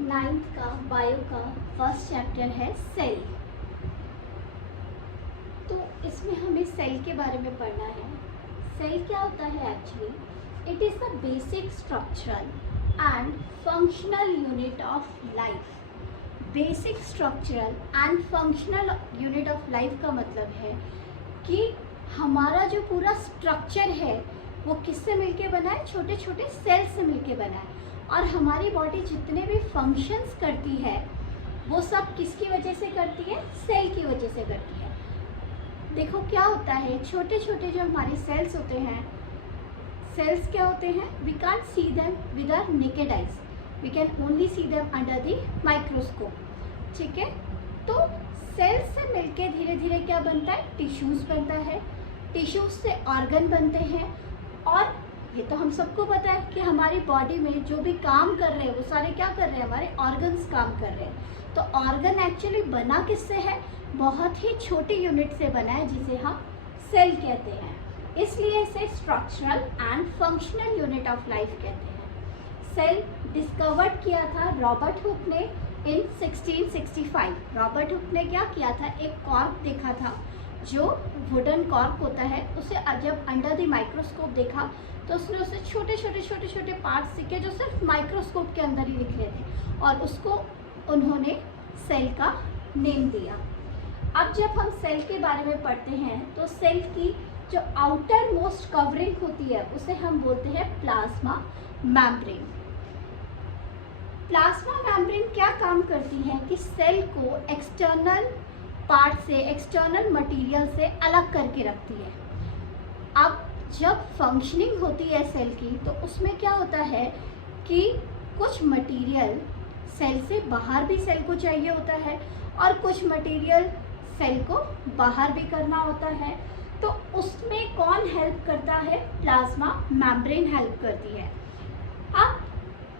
Ninth का bio का first chapter है सेल। तो इसमें हमें सेल के बारे में पढ़ना है। सेल क्या होता है actually? It is the basic structural and functional unit of life. Basic structural and functional unit of life का मतलब है कि हमारा जो पूरा स्ट्रक्चर है वो किससे मिलके बना है? छोटे छोटे सेल से मिलके बना है। और हमारी बॉडी जितने भी फंक्शंस करती है वो सब किसकी वजह से करती है? सेल की वजह से करती है। देखो क्या होता है, छोटे छोटे जो हमारे सेल्स होते हैं, सेल्स क्या होते हैं? We can't see them with our naked eyes, we can only see them under the microscope. ठीक है, तो सेल्स से मिलके धीरे धीरे क्या बनता है? टिश्यूज बनता है, टिश्यूज से ऑर्गन बनते हैं। और ये तो हम सबको पता है कि हमारी बॉडी में जो भी काम कर रहे हैं वो सारे क्या कर रहे हैं? हमारे ऑर्गन्स काम कर रहे हैं। तो ऑर्गन एक्चुअली बना किससे है? बहुत ही छोटी यूनिट से बना है जिसे हम सेल कहते हैं। इसलिए इसे structural and functional unit of life कहते हैं। सेल डिस्कवर्ड किया था रॉबर्ट हुक ने इन 1665। रॉबर्ट हुक ने क्या किया था? एक कॉर्क देखा था, जो वुडन कॉर्क होता है, उसे जब अंडर द माइक्रोस्कोप देखा तो उसने उसे छोटे छोटे पार्ट्स दिखे जो सिर्फ माइक्रोस्कोप के अंदर ही दिख रहे थे, और उसको उन्होंने सेल का नेम दिया। अब जब हम सेल के बारे में पढ़ते हैं तो सेल की जो आउटर मोस्ट कवरिंग होती है उसे हम बोलते हैं प्लाज्मा मेम्ब्रेन। प्लाज्मा मेम्ब्रेन क्या काम करती है कि सेल को एक्सटर्नल पार्ट से, एक्सटर्नल मटेरियल से अलग करके रखती है। अब जब फंक्शनिंग होती है सेल की तो उसमें क्या होता है कि कुछ मटेरियल सेल से बाहर भी सेल को चाहिए होता है और कुछ मटेरियल सेल को बाहर भी करना होता है। तो उसमें कौन हेल्प करता है? प्लाज्मा मेम्ब्रेन हेल्प करती है। अब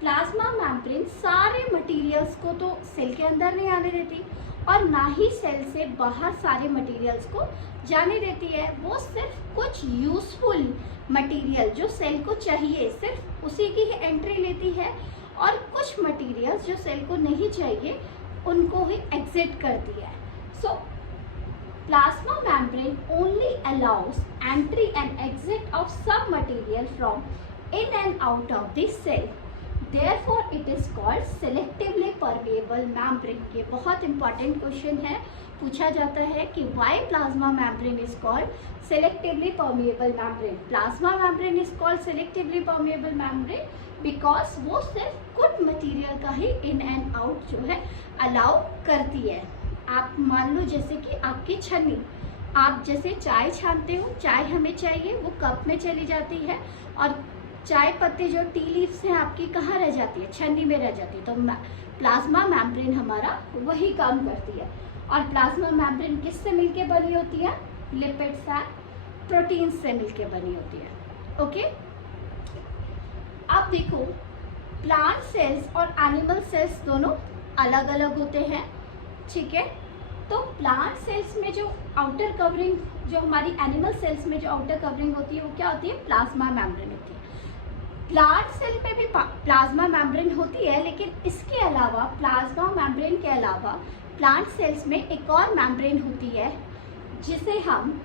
प्लाज्मा मेम्ब्रेन सारे मटेरियल्स को तो सेल के अंदर नहीं आने देती और ना ही सेल से बाहर सारे मटेरियल्स को जाने देती है। वो सिर्फ कुछ यूजफुल मटेरियल जो सेल को चाहिए सिर्फ उसी की ही एंट्री लेती है, और कुछ मटेरियल्स जो सेल को नहीं चाहिए उनको ही एग्जिट करती है। So plasma membrane only allows entry and exit of सब material from in and out of the cell. Therefore, it is called selectively permeable membrane। ये बहुत इंपॉर्टेंट क्वेश्चन है, पूछा जाता है कि why plasma membrane is called selectively permeable membrane। Plasma membrane is called selectively permeable membrane because वो सिर्फ कुछ मटेरियल का ही इन एंड आउट जो है अलाउ करती है। आप मान लो जैसे कि आपकी छन्नी, आप जैसे चाय छानते हो, चाय हमें चाहिए वो कप में चली जाती है, और चाय पत्ती जो टी लीव्स हैं आपकी कहाँ रह जाती है? छन्नी में रह जाती है। तो प्लाज्मा मेम्ब्रेन हमारा वही काम करती है। और प्लाज्मा मेम्ब्रेन किससे मिलके बनी होती है? लिपिड्स एंड प्रोटीन्स से मिलके बनी होती है। ओके, अब देखो प्लांट सेल्स और एनिमल सेल्स दोनों अलग अलग होते हैं। ठीक है, तो प्लांट सेल्स में जो आउटर कवरिंग, जो हमारी एनिमल सेल्स में जो आउटर कवरिंग होती है वो क्या होती है? प्लाज्मा मेम्ब्रेन होती है। प्लांट सेल में भी प्लाज्मा मेम्ब्रेन होती है, लेकिन इसके अलावा प्लाज्मा मेम्ब्रेन के अलावा प्लांट सेल्स में एक और मेम्ब्रेन होती है जिसे हम